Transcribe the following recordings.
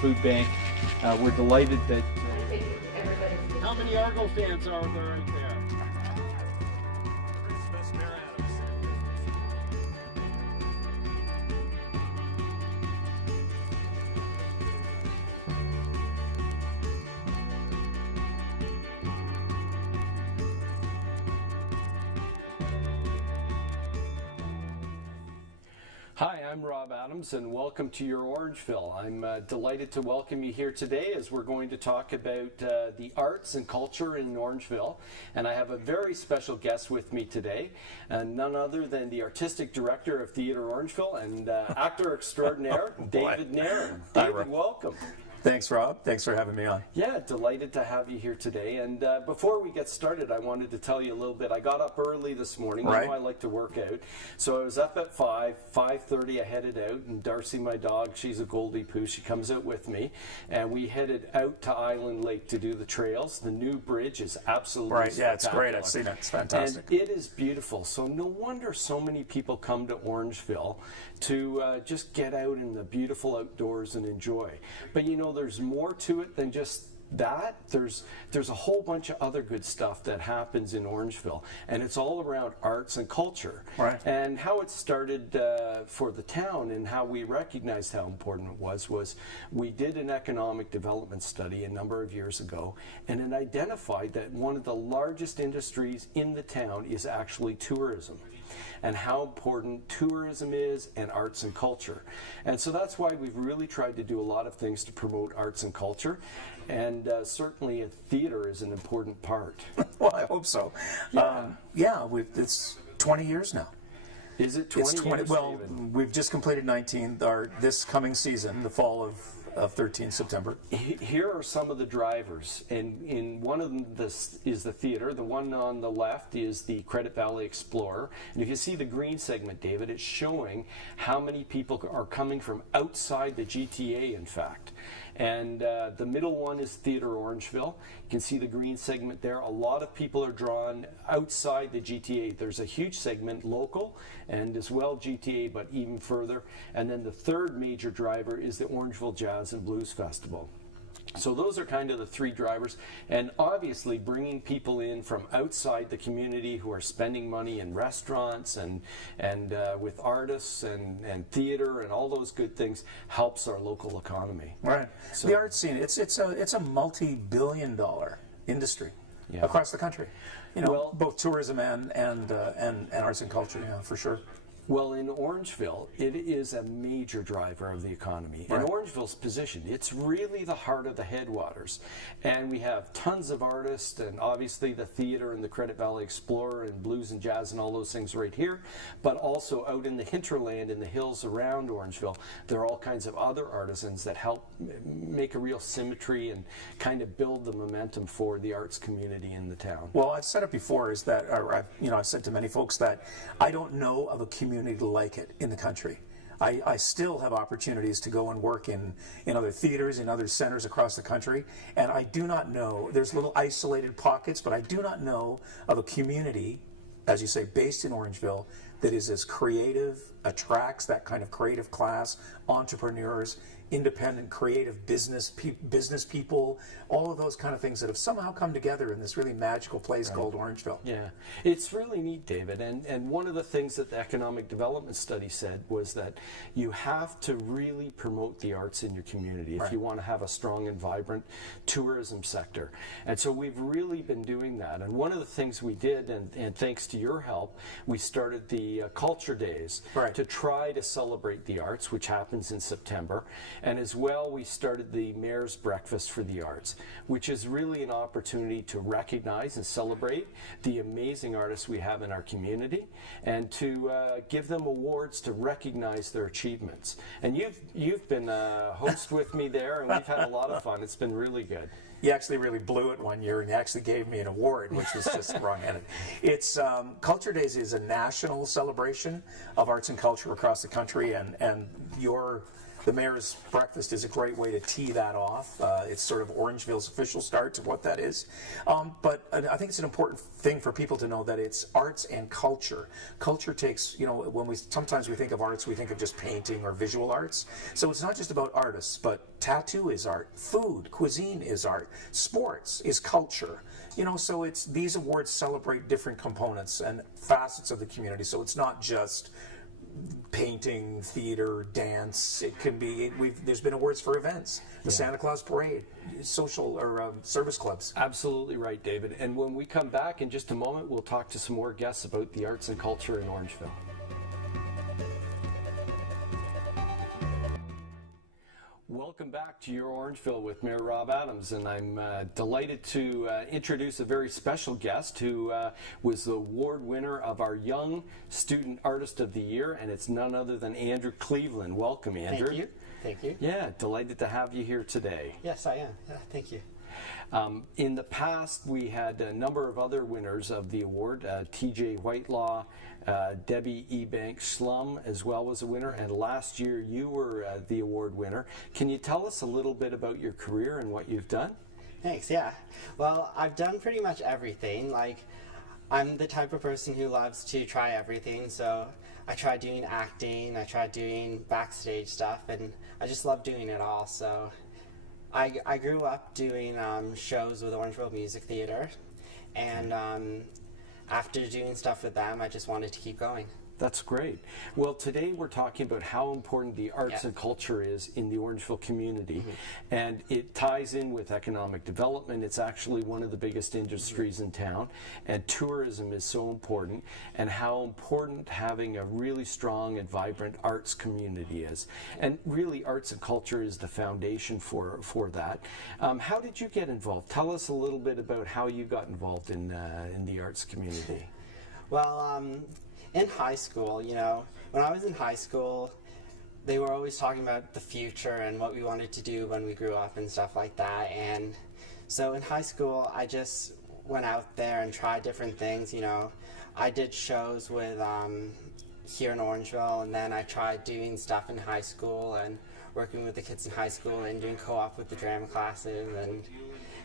food bank. We're delighted that... How many Argo fans are there out there? Hi, I'm Rob Adams, and welcome to your Orangeville. I'm delighted to welcome you here today as we're going to talk about the arts and culture in Orangeville. And I have a very special guest with me today, none other than the Artistic Director of Theatre Orangeville and actor extraordinaire, David Nairn. David, welcome. Thanks, Rob. Thanks for having me on. Yeah, delighted to have you here today. And before we get started, I wanted to tell you a little bit. I got up early this morning. Right. You know I like to work out. So I was up at 5:30 I headed out, and Darcy, my dog, she's a Goldie Poo. She comes out with me, and we headed out to Island Lake to do the trails. The new bridge is absolutely Right, yeah, it's spectacular. great. I've seen it. It's fantastic. And it is beautiful. So no wonder so many people come to Orangeville to just get out in the beautiful outdoors and enjoy. But you know, there's more to it than just that. There's a whole bunch of other good stuff that happens in Orangeville, and it's all around arts and culture. Right. And how it started for the town and how we recognized how important it was we did an economic development study a number of years ago, and it identified that one of the largest industries in the town is actually tourism, and how important tourism is and arts and culture. And so that's why we've really tried to do a lot of things to promote arts and culture, and certainly theater is an important part. Well, I hope so. It's 20 years now. Is it 20 It's 20. years, Well, David? we've just completed 19. This coming season, the fall of 13 September. Here are some of the drivers, and in one of them is the theater. The one on the left is the Credit Valley Explorer, and if you see the green segment, David, it's showing how many people are coming from outside the GTA, in fact. And the middle one is Theatre Orangeville. You can see the green segment there. A lot of people are drawn outside the GTA. There's a huge segment local and as well GTA, but even further. And then the third major driver is the Orangeville Jazz and Blues Festival. So those are kind of the three drivers, and obviously bringing people in from outside the community who are spending money in restaurants and with artists and theater and all those good things helps our local economy. Right. So, the art scene, it's a multi-billion-dollar industry Yeah. across the country. You know, Well- both tourism and arts and culture, yeah, for sure. Well, in Orangeville, it is a major driver of the economy. Right. And Orangeville's position, it's really the heart of the headwaters. And we have tons of artists, and obviously the theater and the Credit Valley Explorer and blues and jazz and all those things right here. But also out in the hinterland, in the hills around Orangeville, there are all kinds of other artisans that help make a real symmetry and kind of build the momentum for the arts community in the town. Well, I've said it before, is that, I've said to many folks that I don't know of a community like it in the country. I still have opportunities to go and work in other theaters, in other centers across the country, and I do not know, there's little isolated pockets, but I do not know of a community, as you say, based in Orangeville, that is as creative, attracts that kind of creative class, entrepreneurs, independent, creative business people, all of those kind of things that have somehow come together in this really magical place called Orangeville. Yeah, it's really neat, David. And one of the things that the Economic Development Study said was that you have to really promote the arts in your community if Right. you want to have a strong and vibrant tourism sector. And so we've really been doing that. And one of the things we did, and thanks to your help, we started the Culture Days Right. to try to celebrate the arts, which happens in September. And as well, we started the Mayor's Breakfast for the Arts, which is really an opportunity to recognize and celebrate the amazing artists we have in our community, and to give them awards to recognize their achievements. And you've been a host with me there, and we've had a lot of fun. It's been really good. You actually really blew it one year, and you actually gave me an award, which was just wrong-headed. It's Culture Days is a national celebration of arts and culture across the country, and your the mayor's breakfast is a great way to tee that off. It's sort of Orangeville's official start to what that is. But I think it's an important thing for people to know that it's arts and culture. Culture takes, when sometimes we think of arts, we think of just painting or visual arts. So it's not just about artists, but tattoo is art, food, cuisine is art, sports is culture. So these awards celebrate different components and facets of the community. So it's not just painting, theater, dance. It can be. There's been awards for events, the Santa Claus Parade, social or service clubs. Absolutely right, David. And when we come back in just a moment, we'll talk to some more guests about the arts and culture in Orangeville. Welcome back to Your Orangeville with Mayor Rob Adams, and I'm delighted to introduce a very special guest who was the award winner of our Young Student Artist of the Year, and it's none other than Andrew Cleveland. Welcome, Andrew. Thank you. Thank you. Yeah, delighted to have you here today. Yes, I am. Thank you. In the past, we had a number of other winners of the award. T.J. Whitelaw, Debbie Ebanks-Slum as well was a winner, and last year you were the award winner. Can you tell us a little bit about your career and what you've done? Thanks, yeah. Well, I've done pretty much everything. I'm the type of person who loves to try everything, so I tried doing acting, I tried doing backstage stuff, and I just love doing it all. So I grew up doing shows with Orangeville Music Theater, and after doing stuff with them, I just wanted to keep going. That's great. Well, today we're talking about how important the arts and culture is in the Orangeville community, and it ties in with economic development. It's actually one of the biggest industries in town, and tourism is so important, and how important having a really strong and vibrant arts community is. And really, arts and culture is the foundation for that. How did you get involved? Tell us a little bit about how you got involved in the arts community. Well, in high school, when I was in high school, they were always talking about the future and what we wanted to do when we grew up and stuff like that. And so in high school, I just went out there and tried different things. I did shows with here in Orangeville, and then I tried doing stuff in high school and working with the kids in high school and doing co-op with the drama classes, and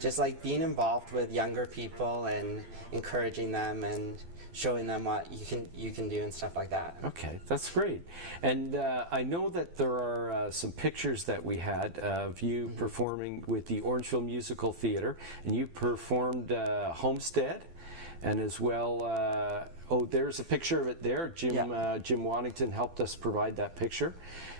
just being involved with younger people and encouraging them and showing them what you can do and stuff like that. Okay, that's great. And I know that there are some pictures that we had of you performing with the Orangeville Musical Theater, and you performed Homestead, and as well, there's a picture of it there. Jim Waddington helped us provide that picture.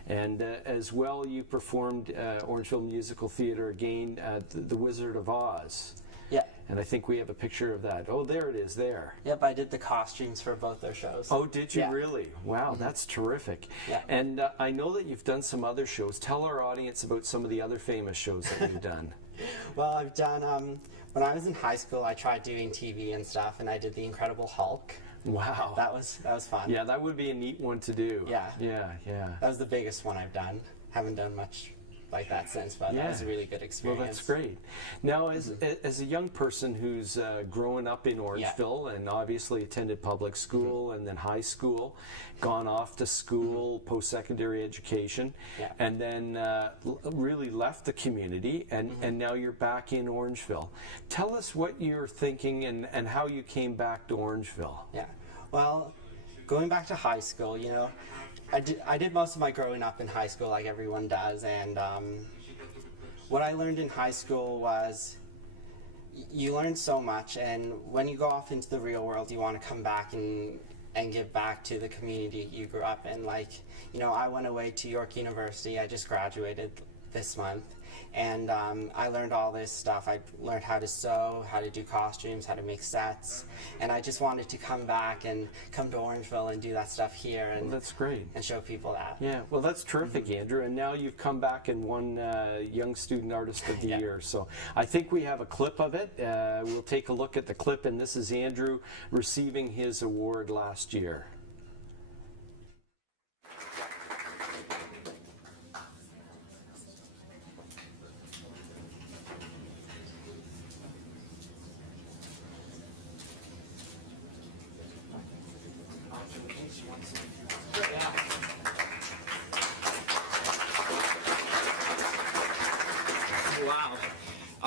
And as well, you performed Orangeville Musical Theater again at The Wizard of Oz. Yeah. And I think we have a picture of that. Oh, there it is there. Yep, I did the costumes for both their shows. Oh, did you really? Wow, that's terrific. Yeah. And I know that you've done some other shows. Tell our audience about some of the other famous shows that you've done. Well, I've done, when I was in high school, I tried doing TV and stuff, and I did The Incredible Hulk. Wow. That was fun. Yeah, that would be a neat one to do. Yeah. Yeah. That was the biggest one I've done. Haven't done much like that since, but that was a really good experience. Well, that's great. Now, as a young person who's grown up in Orangeville and obviously attended public school and then high school, gone off to school, post-secondary education, and then really left the community, and now you're back in Orangeville. Tell us what you're thinking and how you came back to Orangeville. Yeah. Well, going back to high school, I did most of my growing up in high school like everyone does, and what I learned in high school was you learn so much, and when you go off into the real world, you want to come back and give back to the community you grew up in. I went away to York University. I just graduated this month, and I learned all this stuff. I learned how to sew, how to do costumes, how to make sets, and I just wanted to come back and come to Orangeville and do that stuff here, and that's great, and show people that. Yeah, well, that's terrific, Andrew. And now you've come back and won Young Student Artist of the Year. So I think we have a clip of it. We'll take a look at the clip, and this is Andrew receiving his award last year.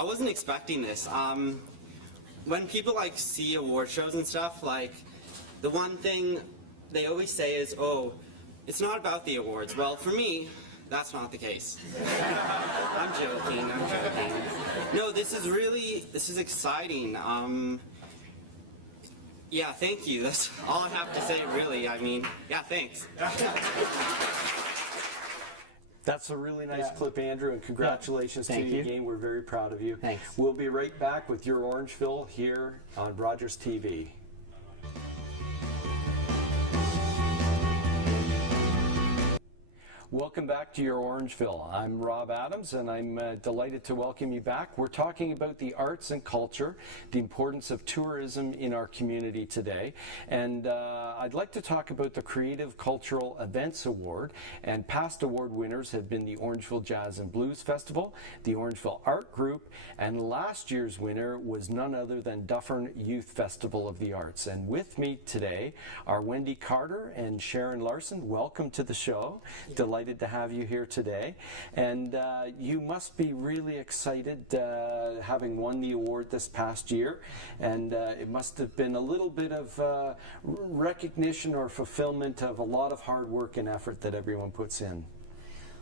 wasn't expecting this. When people like see award shows and stuff, like the one thing they always say is, "Oh, it's not about the awards." Well, for me, that's not the case. I'm joking. No, this is exciting. Yeah, thank you. That's all I have to say, really. I mean, yeah, thanks. That's a really nice clip, Andrew, and congratulations to you again. We're very proud of you. Thanks. We'll be right back with your Orangeville here on Rogers TV. Welcome back to your Orangeville. I'm Rob Adams, and I'm delighted to welcome you back. We're talking about the arts and culture, the importance of tourism in our community today. And I'd like to talk about the Creative Cultural Events Award. And past award winners have been the Orangeville Jazz and Blues Festival, the Orangeville Art Group, and last year's winner was none other than Dufferin Youth Festival of the Arts. And with me today are Wendy Carter and Sharon Larson. Welcome to the show. Delighted to have you here today, and you must be really excited having won the award this past year, and it must have been a little bit of recognition or fulfillment of a lot of hard work and effort that everyone puts in.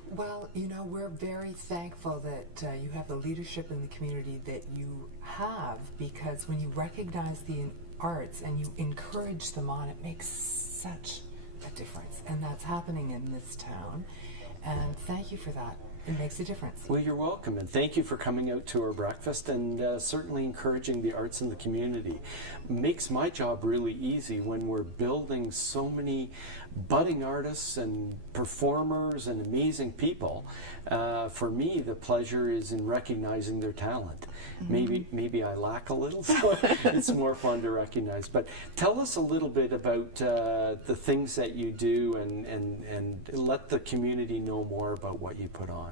Well, you know, we're very thankful that you have the leadership in the community that you have, because when you recognize the arts and you encourage them on, it makes such a difference, and that's happening in this town, and thank you for that. It makes a difference. Well, you're welcome, and thank you for coming out to our breakfast and certainly encouraging the arts in the community. Makes my job really easy when we're building so many budding artists and performers and amazing people. For me, the pleasure is in recognizing their talent. Maybe I lack a little, so it's more fun to recognize. But tell us a little bit about the things that you do, and let the community know more about what you put on.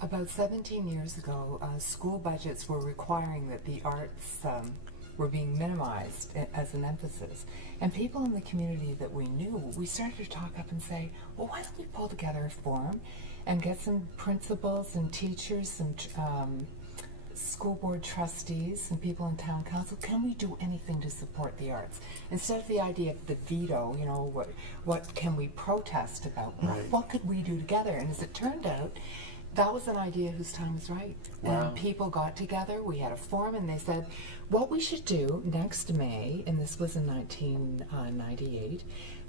About 17 years ago, school budgets were requiring that the arts were being minimized as an emphasis. And people in the community that we knew, we started to talk up and say, well, why don't we pull together a forum and get some principals and teachers and school board trustees and people in town council, can we do anything to support the arts? Instead of the idea of the veto, you know, what can we protest about? Right. What could we do together? And as it turned out, that was an idea whose time was right. Wow. And people got together, we had a forum, and they said, what we should do next May, and this was in 1998,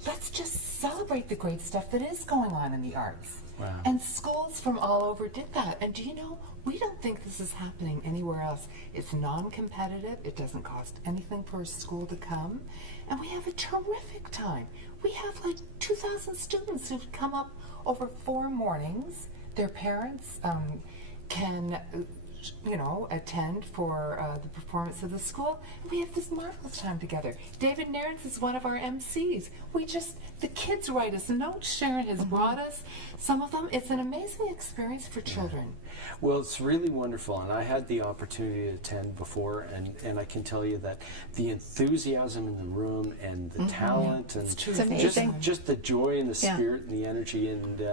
let's just celebrate the great stuff that is going on in the arts. Wow. And schools from all over did that. And do you know, we don't think this is happening anywhere else. It's non-competitive, it doesn't cost anything for a school to come, and we have a terrific time. We have like 2,000 students who've come up over 4 mornings. Their parents can, you know, attend for the performance of the school. We have this marvelous time together. David Nairn is one of our MCs. The kids write us notes. Sharon has brought us some of them. It's an amazing experience for children. Well, it's really wonderful, and I had the opportunity to attend before, and I can tell you that the enthusiasm in the room and the talent and just the joy and the spirit and the energy, and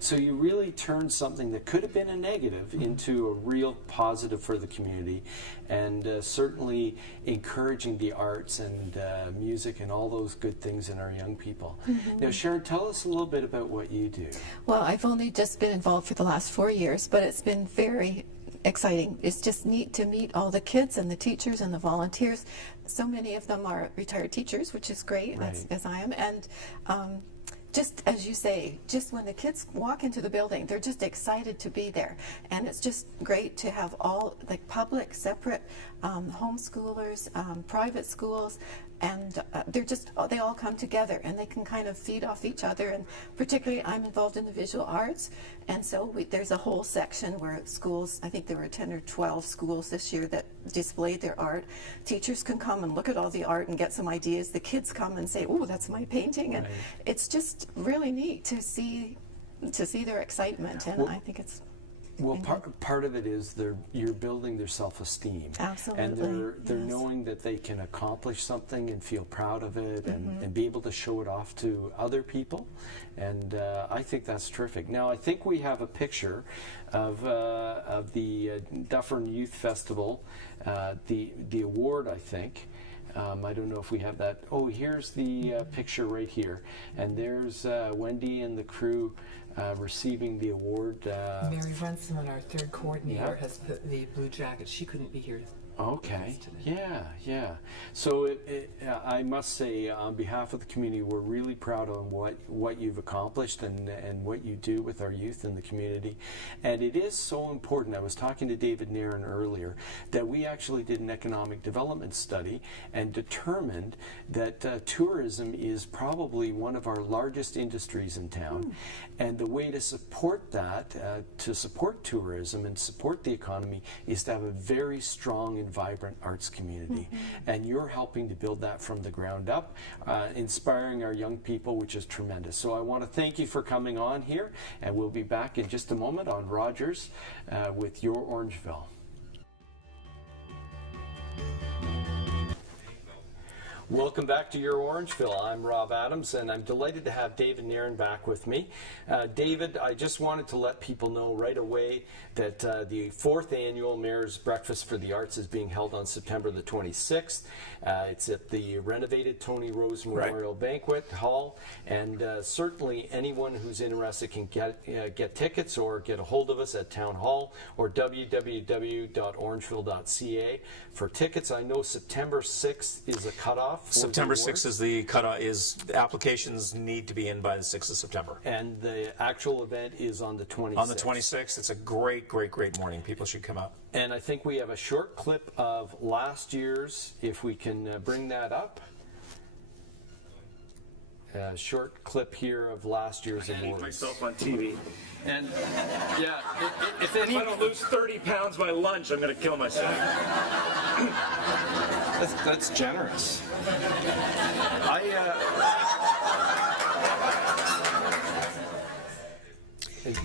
so you really turned something that could have been a negative into a real positive for the community, and certainly encouraging the arts and music and all those good things in our young people. Now, Sharon, tell us a little bit about what you do. Well, I've only just been involved for the last 4 years, but it's been very exciting. It's just neat to meet all the kids and the teachers and the volunteers. So many of them are retired teachers, which is great, Right. as I am. And just as you say, just when the kids walk into the building, they're just excited to be there. And it's just great to have all the public, separate homeschoolers, private schools, and they all come together and they can kind of feed off each other. And particularly I'm involved in the visual arts, and so there's a whole section where schools, I think there were 10 or 12 schools this year that displayed their art. Teachers can come and look at all the art and get some ideas. The kids come and say, oh, that's my painting. And it's just really neat to see their excitement, and I think it's Well, part of it is you're building their self-esteem. Absolutely, And they're yes. knowing that they can accomplish something and feel proud of it and be able to show it off to other people. And I think that's terrific. Now, I think we have a picture of the Dufferin Youth Festival, the award, I think. I don't know if we have that. Oh, here's the picture right here. And there's Wendy and the crew receiving the award. Mary Runciman, our third coordinator, Yeah. has put the blue jacket. She couldn't be here. Okay. today. Yeah. So I must say, on behalf of the community, we're really proud of what you've accomplished and what you do with our youth in the community. And it is so important. I was talking to David Nairn earlier that we actually did an economic development study and determined that tourism is probably one of our largest industries in town. And the way to support that, to support tourism and support the economy, is to have a very strong and vibrant arts community. And you're helping to build that from the ground up, inspiring our young people, which is tremendous. So I want to thank you for coming on here, and we'll be back in just a moment on Rogers with Your Orangeville. Welcome back to Your Orangeville. I'm Rob Adams, and I'm delighted to have David Nairn back with me. David, I just wanted to let people know right away that the 4th annual Mayor's Breakfast for the Arts is being held on September the 26th. It's at the renovated Tony Rose Memorial Banquet Hall, and certainly anyone who's interested can get tickets or get a hold of us at Town Hall or www.orangeville.ca for tickets. I know September 6th is a cutoff. September 6th is the cutoff. The applications need to be in by the 6th of September. And the actual event is on the 26th. On the 26th, it's a great morning. People should come out. And I think we have a short clip of last year's, if we can bring that up. A short clip here of last year's awards. Myself on TV. And yeah, if If I don't lose 30 pounds by lunch, I'm going to kill myself. that's generous.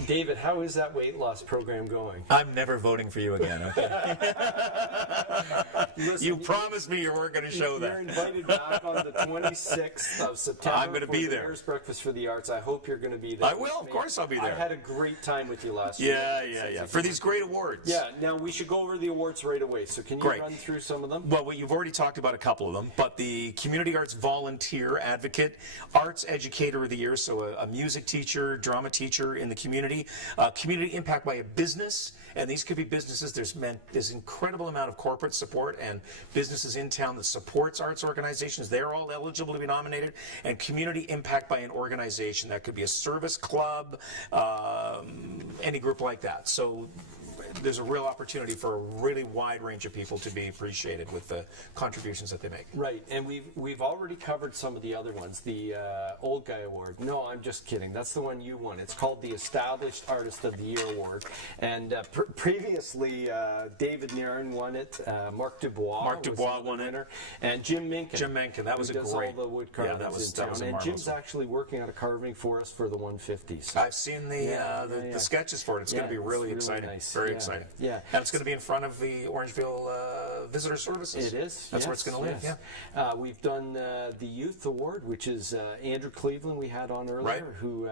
David, how is that weight loss program going? I'm never voting for you again, okay? Listen, You promised me you weren't going to show You're that. invited back on the 26th of September. I'm gonna for be the there. Mayor's Breakfast for the Arts. I hope you're going to be there. I will, of course I'll be there. I had a great time with you last year. Yeah. For these great awards. Yeah, now we should go over the awards right away. So can you Great. run through some of them? Well, you've already talked about a couple of them, but the Community Arts Volunteer Advocate, Arts Educator of the Year, so a music teacher, drama teacher in the community, community impact by a business, and these could be businesses. There's incredible amount of corporate support and businesses in town that supports arts organizations. They're all eligible to be nominated. And community impact by an organization. That could be a service club, any group like that. So there's a real opportunity for a really wide range of people to be appreciated with the contributions that they make. Right, and we've already covered some of the other ones. The Old Guy Award. No, I'm just kidding. That's the one you won. It's called the Established Artist of the Year Award. And previously, David Nairn won it. Mark Dubois won it. Winner. And Jim Mencken. That was who a does great. all the wood carvings that was in town. a And marvelous Jim's one. actually working on a carving for us for the 150. So. I've seen the sketches for it. It's going to be really exciting. Nice. Very exciting. Yeah. And it's going to be in front of the Orangeville Visitor Services. It is. That's where it's going to live. Yes. Yeah. We've done the Youth Award, which is Andrew Cleveland we had on earlier. Right. Who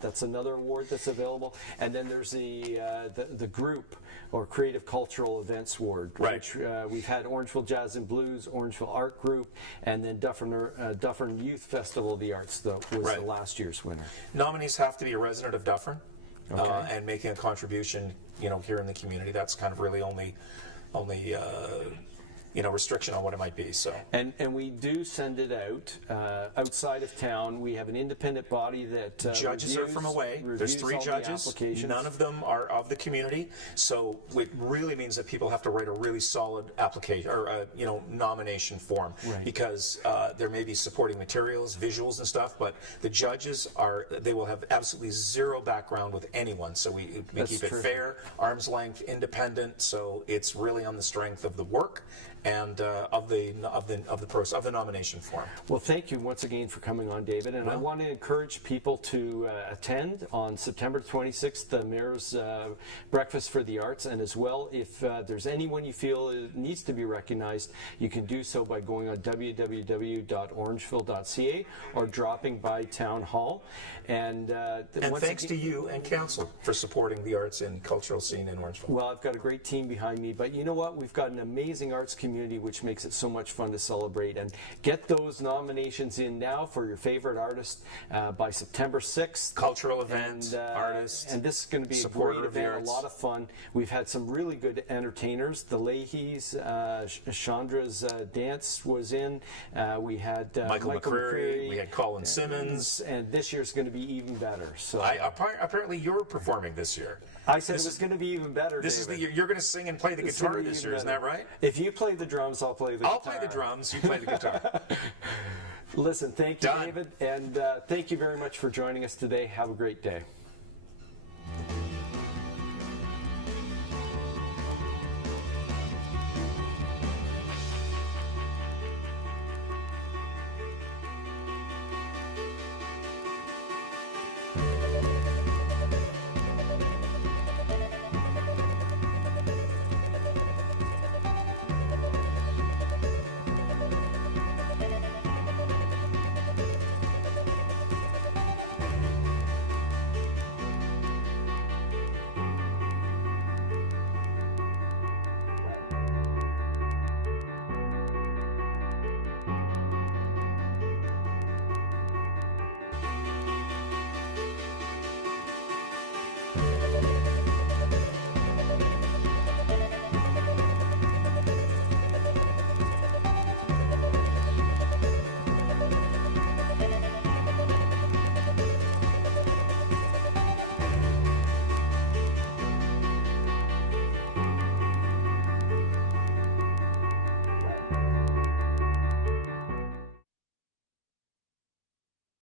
that's another award that's available. And then there's the group or Creative Cultural Events Award, Right. which we've had Orangeville Jazz and Blues, Orangeville Art Group, and then Dufferin Youth Festival of the Arts was Right. the last year's winner. Nominees have to be a resident of Dufferin Okay. and making a contribution, here in the community. That's kind of really only restriction on what it might be. So. And we do send it out outside of town. We have an independent body that Judges are from away. There's 3 all the judges. applications. None of them are of the community. So it really means that people have to write a really solid application or nomination form, Right. because there may be supporting materials, visuals and stuff, but the judges will have absolutely zero background with anyone. So we That's keep it true. fair, arm's length, independent. So it's really on the strength of the work and of the nomination form. Well, thank you once again for coming on, David. And I want to encourage people to attend on September 26th, the Mayor's Breakfast for the Arts. And as well, if there's anyone you feel needs to be recognized, you can do so by going on www.orangeville.ca or dropping by Town Hall. And thanks to you and Council for supporting the arts and cultural scene in Orangeville. Well, I've got a great team behind me, but you know what? We've got an amazing arts community, which makes it so much fun to celebrate. And get those nominations in now for your favorite artist by September 6th. Cultural event, artists. And this is going to be a great event, a lot of fun. We've had some really good entertainers. The Leahys, Chandra's dance was in. We had Michael McCreary. We had Colin Simmons. And this year's going to be even better. So apparently you're performing this year. I said it was going to be even better. This is the year you're going to sing and play the guitar this year, isn't that right? If you play the drums, I'll play the guitar. I'll play the drums, you play the guitar. Listen, thank you, David, and thank you very much for joining us today. Have a great day.